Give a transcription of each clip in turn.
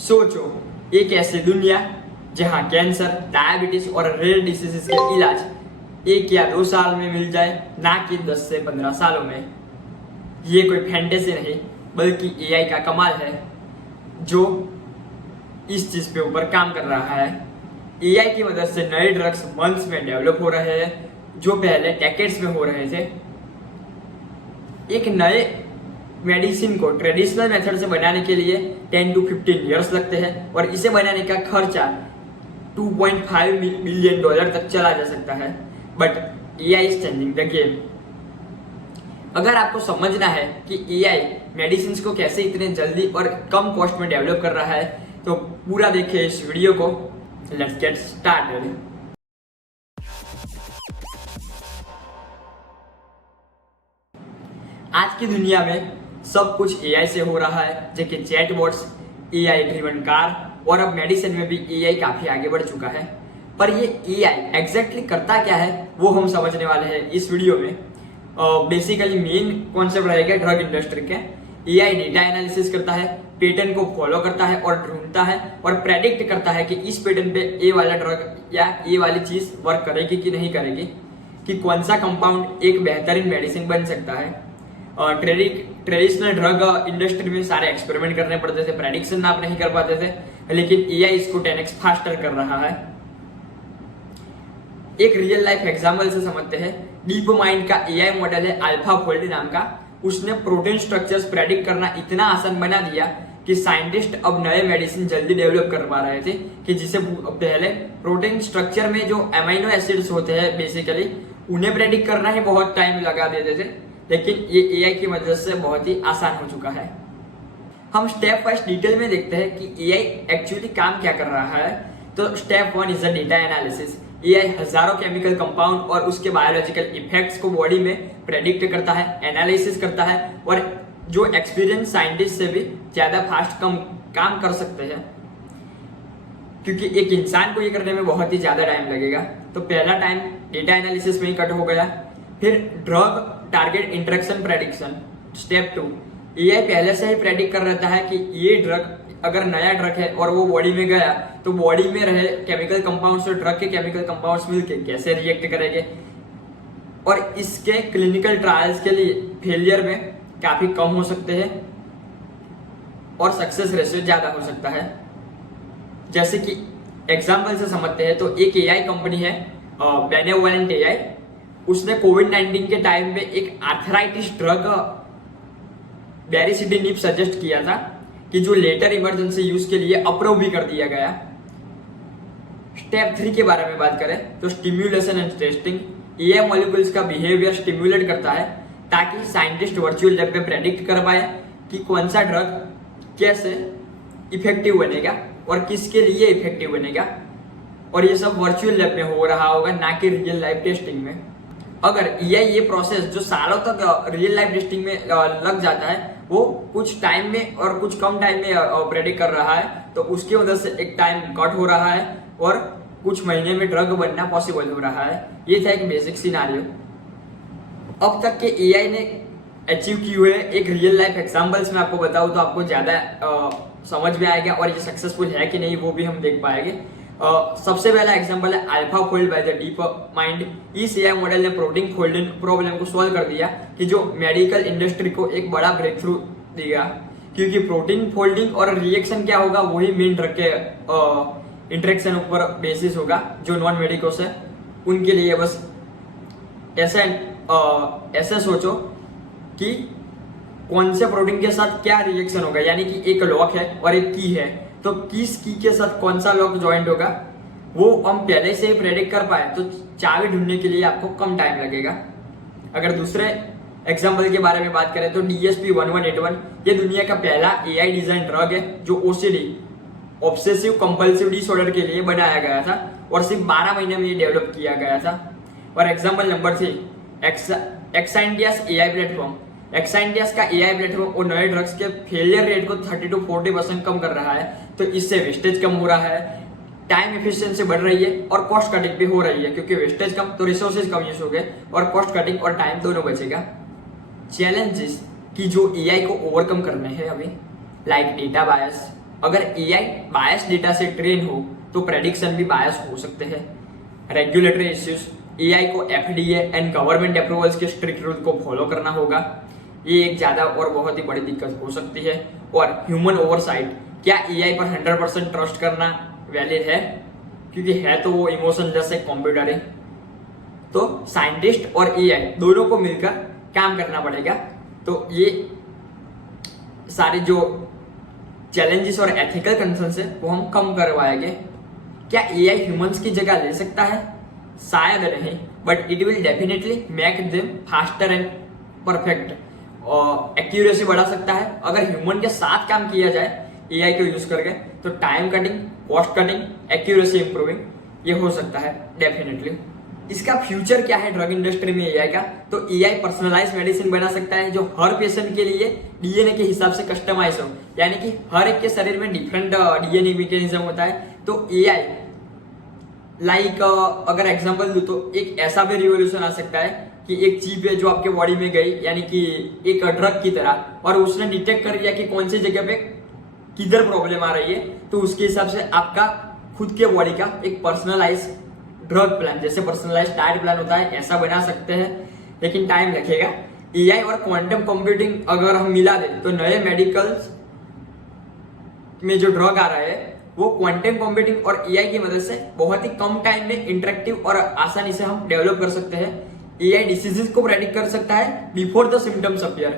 सोचो, एक ऐसी दुनिया जहां कैंसर, डायबिटीज और रेयर डिसीजेस के इलाज 1 या 2 साल में मिल जाए, ना कि 10 से 15 सालों में। ये कोई फैंटेसी नहीं बल्कि एआई का कमाल है जो इस चीज पे ऊपर काम कर रहा है। एआई की मदद से नए ड्रग्स मंथ्स में डेवलप हो रहे हैं जो पहले डेकेड्स में हो रहे थे। एक नए मेडिसिन को ट्रेडिशनल मेथड से बनाने के लिए 10 to 15 ईयर्स लगते हैं और इसे बनाने का खर्चा $2.5 बिलियन तक चला जा सकता है। But AI is changing the game. अगर आपको समझना है कि एआई मेडिसिन को कैसे इतने जल्दी और कम कॉस्ट में डेवलप कर रहा है तो पूरा देखिए इस वीडियो को। Let's get started. आज की दुनिया में सब कुछ एआई से हो रहा है, जैसे चैटबॉट्स, एआई ड्रिवन कार और अब मेडिसिन में भी एआई काफी आगे बढ़ चुका है। पर ये एआई एग्जैक्टली करता क्या है वो हम समझने वाले हैं इस वीडियो में। बेसिकली मेन कॉन्सेप्ट रहेगा ड्रग इंडस्ट्री के। एआई डेटा एनालिसिस करता है, पेटेंट को फॉलो करता है और ढूंढता है और प्रेडिक्ट करता है कि इस पेटेंट पे ये वाला ड्रग या ये वाली चीज वर्क करेगी कि नहीं करेगी, कि कौन सा कंपाउंड एक बेहतरीन मेडिसिन बन सकता है। ट्रेडिशनल ड्रग इंडस्ट्री में सारे एक्सपेरिमेंट करने पड़ते थे, प्रेडिक्शन आप नहीं कर पाते थे, लेकिन एआई इसको 10x फास्टर कर रहा है। एक रियल लाइफ एग्जांपल से समझते हैं। डीप माइंड का एआई मॉडल है अल्फाफोल्ड नाम का। उसने प्रोटीन स्ट्रक्चर्स प्रेडिक्ट करना इतना आसान बना दिया कि साइंटिस्ट अब नए मेडिसिन जल्दी डेवलप कर पा रहे थे, कि जिसे पहले प्रोटीन स्ट्रक्चर में जो अमीनो एसिड्स होते हैं बेसिकली उन्हें प्रेडिक्ट करना ही बहुत टाइम लगा देते थे, लेकिन ये एआई की मदद से बहुत ही आसान हो चुका है। हम स्टेप वाइज डिटेल में देखते हैं कि एआई एक्चुअली काम क्या कर रहा है। तो step 1 is the data analysis. AI हजारों केमिकल कंपाउंड और उसके बायोलॉजिकल इफेक्ट्स को बॉडी में प्रेडिक्ट करता है, एनालिसिस करता है और जो एक्सपीरियंस साइंटिस्ट से भी ज्यादा फास्ट काम कर सकते हैं, क्योंकि एक इंसान को ये करने में बहुत ही ज्यादा टाइम लगेगा। तो पहला टाइम डेटा एनालिसिस में ही कट हो गया। फिर drug target interaction prediction, step 2। AI पहले से ही प्रेडिक्ट कर रहता है कि ये ड्रग अगर नया ड्रग है और वो बॉडी में गया तो बॉडी में रहे केमिकल कंपाउंड्स और ड्रग के केमिकल कंपाउंड्स मिलके कैसे रिएक्ट करेंगे और इसके क्लिनिकल ट्रायल्स के लिए फेलियर में काफी कम हो सकते हैं और सक्सेस रेशियो ज्यादा हो सकता है। जैसे कि एग्जाम्पल से समझते हैं तो एक एआई कंपनी है बेनेवोलेंट एआई। उसने कोविड-19 के टाइम में एक आर्थराइटिस ड्रग बेरिसिटिनिब सजेस्ट किया था, कि जो लेटर इमरजेंसी यूज के लिए अप्रूव भी कर दिया गया। स्टेप 3 के बारे में बात करें तो stimulation and testing. AI molecules का बिहेवियर स्टिम्युलेट करता है ताकि साइंटिस्ट वर्चुअल लैब में प्रेडिक्ट कर पाए कि कौन सा ड्रग कैसे इफेक्टिव बनेगा और किसके लिए इफेक्टिव बनेगा, और ये सब वर्चुअल लैब में हो रहा होगा, ना कि रियल लाइफ टेस्टिंग में। अगर ये प्रोसेस जो सालों तक रियल लाइफ टेस्टिंग में लग जाता है वो कुछ टाइम में और कुछ कम टाइम में प्रेडिक्ट कर रहा है, तो उसकी वजह से एक टाइम कट हो रहा है और कुछ महीने में ड्रग बनना पॉसिबल हो रहा है। ये था एक बेसिक सिनारियो। अब तक के एआई ने अचीव किए हुए एक रियल लाइफ एग्जांपल्स में आपको बताऊं तो आपको ज्यादा समझ में आएगा और ये सक्सेसफुल है कि नहीं वो भी हम देख पाएंगे। सबसे पहला एग्जांपल है AlphaFold by the deep mind. इस एआई मॉडल ने प्रोटीन फोल्डिंग प्रॉब्लम को सॉल्व कर दिया, कि जो मेडिकल इंडस्ट्री को एक बड़ा ब्रेक थ्रू दिया, क्योंकि प्रोटीन फोल्डिंग और रिएक्शन क्या होगा वही मेन ड्रग के इंटरेक्शन ऊपर बेसिस होगा। जो नॉन मेडिकोस है उनके लिए बस ऐसे सोचो कि कौन से प्रोटीन के साथ क्या रिएक्शन होगा, यानी कि एक लॉक है और एक की है, तो किस की के साथ कौन सा लॉक ज्वाइंट होगा वो हम पहले से ही प्रेडिक्ट कर पाए तो चाबी ढूंढने के लिए आपको कम टाइम लगेगा। अगर दूसरे एग्जांपल के बारे में बात करें तो DSP-1181 ये दुनिया का पहला एआई डिजाइन ड्रग है जो OCD ऑब्सेसिव कंपल्सिव डिसऑर्डर के लिए बनाया गया था और सिर्फ 12 महीने में ये डेवलप किया गया था। और एग्जाम्पल नंबर 3 एक्साइंडियास एआई प्लेटफॉर्म। एक्साइंडियास का एआई प्लेटफॉर्म और नए ड्रग्स के फेलियर रेट को 30 to 40% कम कर रहा है, तो इससे वेस्टेज कम हो रहा है, टाइम एफिशिएंसी बढ़ रही है और कॉस्ट कटिंग भी हो रही है, क्योंकि वेस्टेज कम तो रिसोर्सेज कम यूज हो गए और कॉस्ट कटिंग और टाइम दोनों बचेगा। चैलेंजेस की जो एआई को ओवरकम करने हैं अभी, लाइक डेटा बायस, अगर एआई बायस डेटा से ट्रेन हो तो प्रेडिक्शन भी बायस हो सकते हैं। रेगुलेटरी इश्यूज, एआई को एफडीए एंड गवर्नमेंट अप्रूवल्स के स्ट्रिक्ट रूल को फॉलो करना होगा, ये एक ज्यादा और बहुत ही बड़ी दिक्कत हो सकती है। और ह्यूमन ओवरसाइट, क्या एआई पर 100% ट्रस्ट करना वैलिड है, क्योंकि है तो वो इमोशन जैसे कंप्यूटर है। तो साइंटिस्ट और एआई दोनों को मिलकर काम करना पड़ेगा। तो ये सारे जो चैलेंजेस और एथिकल कंसर्न्स है वो हम कम करवाएंगे। क्या एआई ह्यूमंस की जगह ले सकता है? शायद नहीं, but it will definitely make them faster and perfect. Accuracy बढ़ा सकता है। अगर ह्यूमन के साथ काम किया जाए एआई को यूज करके तो time cutting, cost cutting, accuracy improving ये हो सकता है डेफिनेटली। इसका फ्यूचर क्या है ड्रग इंडस्ट्री में एआई का? तो एआई पर्सनलाइज मेडिसिन बना सकता है जो हर पेशेंट के लिए डीएनए के हिसाब से कस्टमाइज हो, यानी कि हर एक के शरीर में डिफरेंट डीएनए मैकेनिज्म होता है। तो एआई लाइक अगर एग्जांपल दूं तो एक ऐसा भी रिवॉल्यूशन आ सकता है कि एक चिप है जो आपके बॉडी में गई, यानी कि एक ड्रग की तरह, और उसने डिटेक्ट कर लिया कि कौन सी जगह पे किधर प्रॉब्लम आ रही है, तो उसके हिसाब से आपका खुद के बॉडी का एक पर्सनलाइज ड्रग प्लान, जैसे पर्सनलाइज डाइट प्लान होता है, ऐसा बना सकते हैं, लेकिन टाइम लगेगा। एआई और क्वांटम कंप्यूटिंग अगर हम मिला दें तो नए मेडिकल्स में जो ड्रग आ रहा है वो क्वांटम कंप्यूटिंग और एआई की मदद से बहुत ही कम टाइम में इंटरेक्टिव और आसानी से हम डेवलप कर सकते हैं। एआई डिसीजेस को प्रेडिक्ट कर सकता है before the symptoms appear.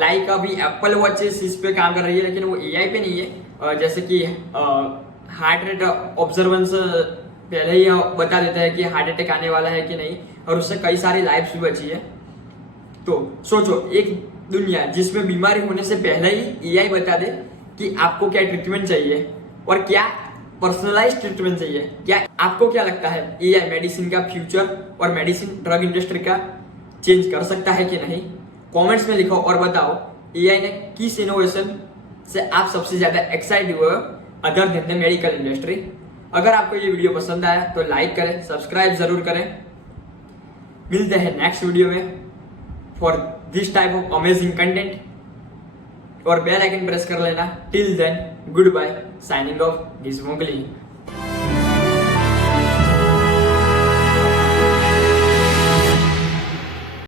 Like अभी एप्पल वॉचेस इस पे काम कर रही है, लेकिन वो एआई पे नहीं है। जैसे कि हार्ट रेट ऑब्जर्वेंस पहले ही बता देता है कि हार्ट अटैक आने वाला है कि नहीं, और उससे कई सारी लाइफ्स भी बची है। तो सोचो, एक दुनिया जिसमें बीमारी होने से पहले ही एआई बता दे कि आपको क्या ट्रीटमेंट चाहिए और क्या पर्सनलाइज ट्रीटमेंट चाहिए। क्या आपको क्या लगता है एआई मेडिसिन का फ्यूचर और मेडिसिन ड्रग इंडस्ट्री का चेंज कर सकता है कि नहीं? कमेंट्स में लिखो और बताओ एआई ने किस इनोवेशन से आप सबसे ज्यादा एक्साइटेड हुए other than the medical industry. अगर आपको ये वीडियो पसंद आया तो लाइक करें, सब्सक्राइब जरूर करें। मिलते हैं नेक्स्ट वीडियो में for this type of amazing content, और बेल आइकन प्रेस कर लेना। Till then goodbye, signing off गिज़मोगली।